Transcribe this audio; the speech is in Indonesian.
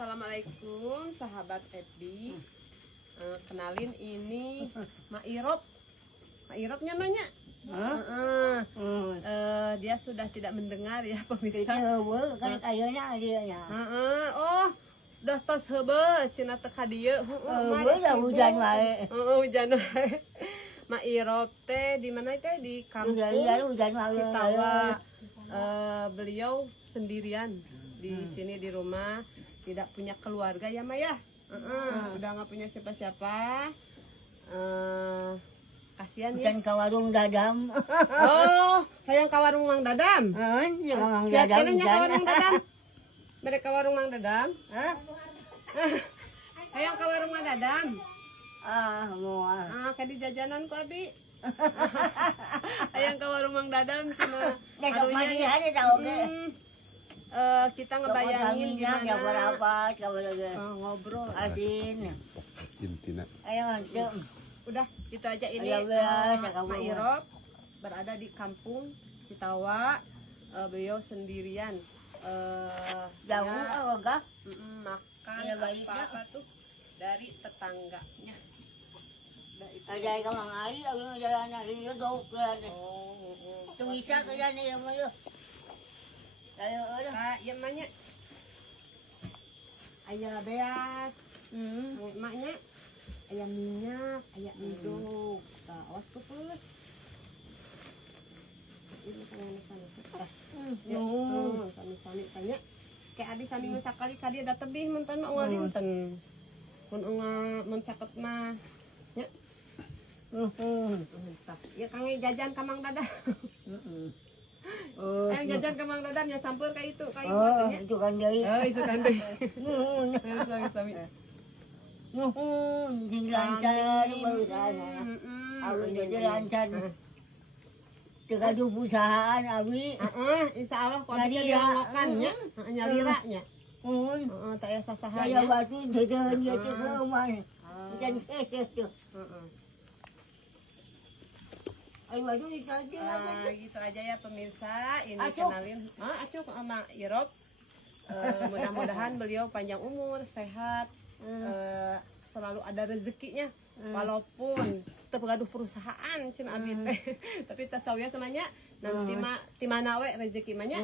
Assalamualaikum sahabat FB. Kenalin ini Mak Irop. Mak Irop namanya. Dia sudah tidak mendengar ya pemirsa. Kan kayaknya dia. Oh, udah tos heubeul cenah teh ka dieu. Udah hujan wae. Hujan wae. Mak Irop teh di mana teh di kampung Hujan wae. Citawa. Beliau sendirian di sini di rumah, tidak punya keluarga ya Maya. Udah nggak punya siapa-siapa. Kasihan ya. Hujan ke warung dadam. Oh, hayang ke warung Mang Dadam. Ya Kenanya ke warung Dadam. Mereka warung Mang Dadam. Hayang ke warung Mang Dadam. Mau. Kayak di jajanan ku Abi. Hayang ke warung Mang Dadam cuma harunya ada tahu ke. Kita ngebayangin gimana ngobrol asin. Intina. Ayo, udah gitu aja ini. Mak Irop berada di kampung Citawa. Beliau sendirian. Jauh enggak? Makan Ya, baik, apa tuh dari tetangganya. Ada kamang ari, ada jalan ari dok kan. Bisa ke jalan ya mah. Ayo udah. Ya emaknya. Ayah beas. Emaknya ayam minyak, ayam induk. Awas pupus. Ini sami tanya. Kayak adi sami sakali kadi ada tebih mun pan mah unggal dinten. Mun caket mah. Nya. Ya Kang jajan ka Mang Dadam. Yang jajan ke Mang Dadam ya sampur kayak itu kayak itu kan dari. Itu kan deh. Sami. Lancar baru sana. Aku jadi lancar. Tergaduh perusahaan Abi. Insya Allah kalau dia dilongokannya, nyaliranya. Tak ya sasahannya. Saya batu jajan dia ke rumah. Dan tuh. Ayo batu itu aja. Gitu aja ya pemirsa. Ini kenalin. Acuk sama Irop. Mudah-mudahan beliau panjang umur, sehat. Selalu ada rezekinya. Walaupun tergaduh perusahaan cina abi teh tapi tasawya semuanya nanti mah timana we rezeki mah nya.